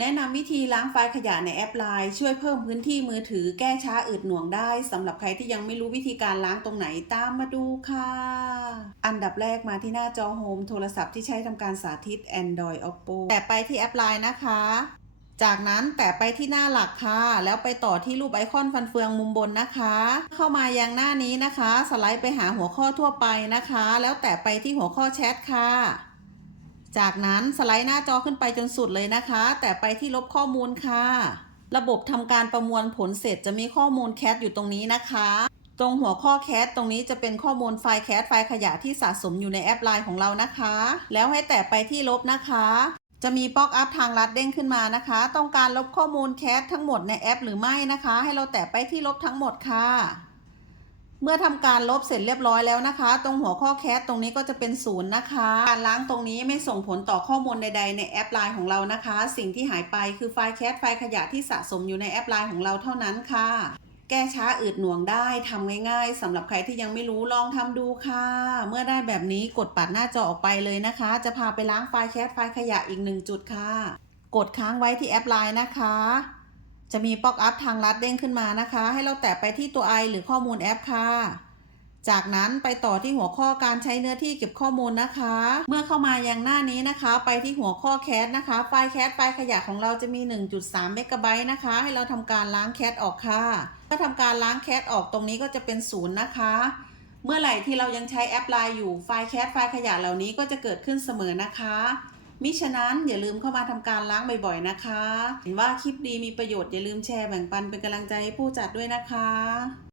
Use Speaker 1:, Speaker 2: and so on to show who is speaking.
Speaker 1: แนะนำวิธีล้างไฟล์ขยะในแอป Line ช่วยเพิ่มพื้นที่มือถือแก้ช้าอืดหน่วงได้สำหรับใครที่ยังไม่รู้วิธีการล้างตรงไหนตามมาดูค่ะ อันดับแรกมาที่หน้าจอโฮมโทรศัพท์ที่ใช้ทำการสาธิต Android Oppo แต่ไปที่แอป Line นะคะ จากนั้นแตะไปที่หน้าหลักค่ะ แล้วไปต่อที่รูปไอคอนฟันเฟืองมุมบนนะคะ เข้ามายังหน้านี้นะคะ สไลด์ไปหาหัวข้อทั่วไปนะคะ แล้วแตะไปที่หัวข้อแชทค่ะ จากนั้นสไลด์หน้าจอขึ้นไปจนสุดเลยนะคะ แต่ไปที่ลบข้อมูลค่ะ ระบบทำการประมวลผลเสร็จจะมีข้อมูลแคทอยู่ตรงนี้นะคะ ตรงหัวข้อแคทตรงนี้จะเป็นข้อมูลไฟล์แคทไฟล์ขยะที่สะสมอยู่ในแอปไลน์ของเรานะคะ แล้วให้แตะไปที่ลบนะคะ จะมีป๊อกอัพทางลัดเด้งขึ้นมานะคะ ต้องการลบข้อมูลแคททั้งหมดในแอป หรือไม่นะคะ ให้เราแตะไปที่ลบทั้งหมดค่ะ เมื่อทำการลบเสร็จเรียบร้อยแล้วนะคะ ตรงหัวข้อแคสตรงนี้ก็จะเป็นศูนย์นะคะ การล้างตรงนี้ไม่ส่งผลต่อข้อมูลใด ๆ ในแอปไลน์ของเรานะคะ สิ่งที่หายไปคือไฟล์แคสไฟล์ขยะที่สะสมอยู่ในแอปไลน์ของเราเท่านั้นค่ะ แก้ช้าอืดหน่วงได้ทำง่ายๆสำหรับใครที่ยังไม่รู้ลองทำดูค่ะ เมื่อได้แบบนี้กดปัดหน้าจอออกไปเลยนะคะ จะพาไปล้างไฟล์แคสไฟล์ขยะอีกหนึ่งจุดค่ะ กดค้างไว้ที่แอปไลน์นะคะ จะมีป๊อกอัพทางลัดเด้งขึ้นมานะคะ ให้เราแตะไปที่ตัว i หรือข้อมูลแอปค่ะ จากนั้นไปต่อที่หัวข้อการใช้เนื้อที่เก็บข้อมูลนะคะ เมื่อเข้ามายังหน้านี้นะคะ ไปที่หัวข้อแคสนะคะ ไฟล์แคสไฟล์ขยะของเราจะมี 1.3 เมกะไบต์นะคะ ให้เราทำการล้างแคสออกค่ะ เมื่อทำการล้างแคสออกตรงนี้ก็จะเป็นศูนย์นะคะ เมื่อไหร่ที่เรายังใช้แอปไลน์อยู่ไฟล์แคสไฟล์ขยะเหล่านี้ก็จะเกิดขึ้นเสมอนะคะ มิฉะนั้นอย่าลืมเข้ามาทำการล้างบ่อยๆนะคะ เห็นว่าคลิปดีมีประโยชน์อย่าลืมแชร์แบ่งปันเป็นกำลังใจให้ผู้จัดด้วยนะคะ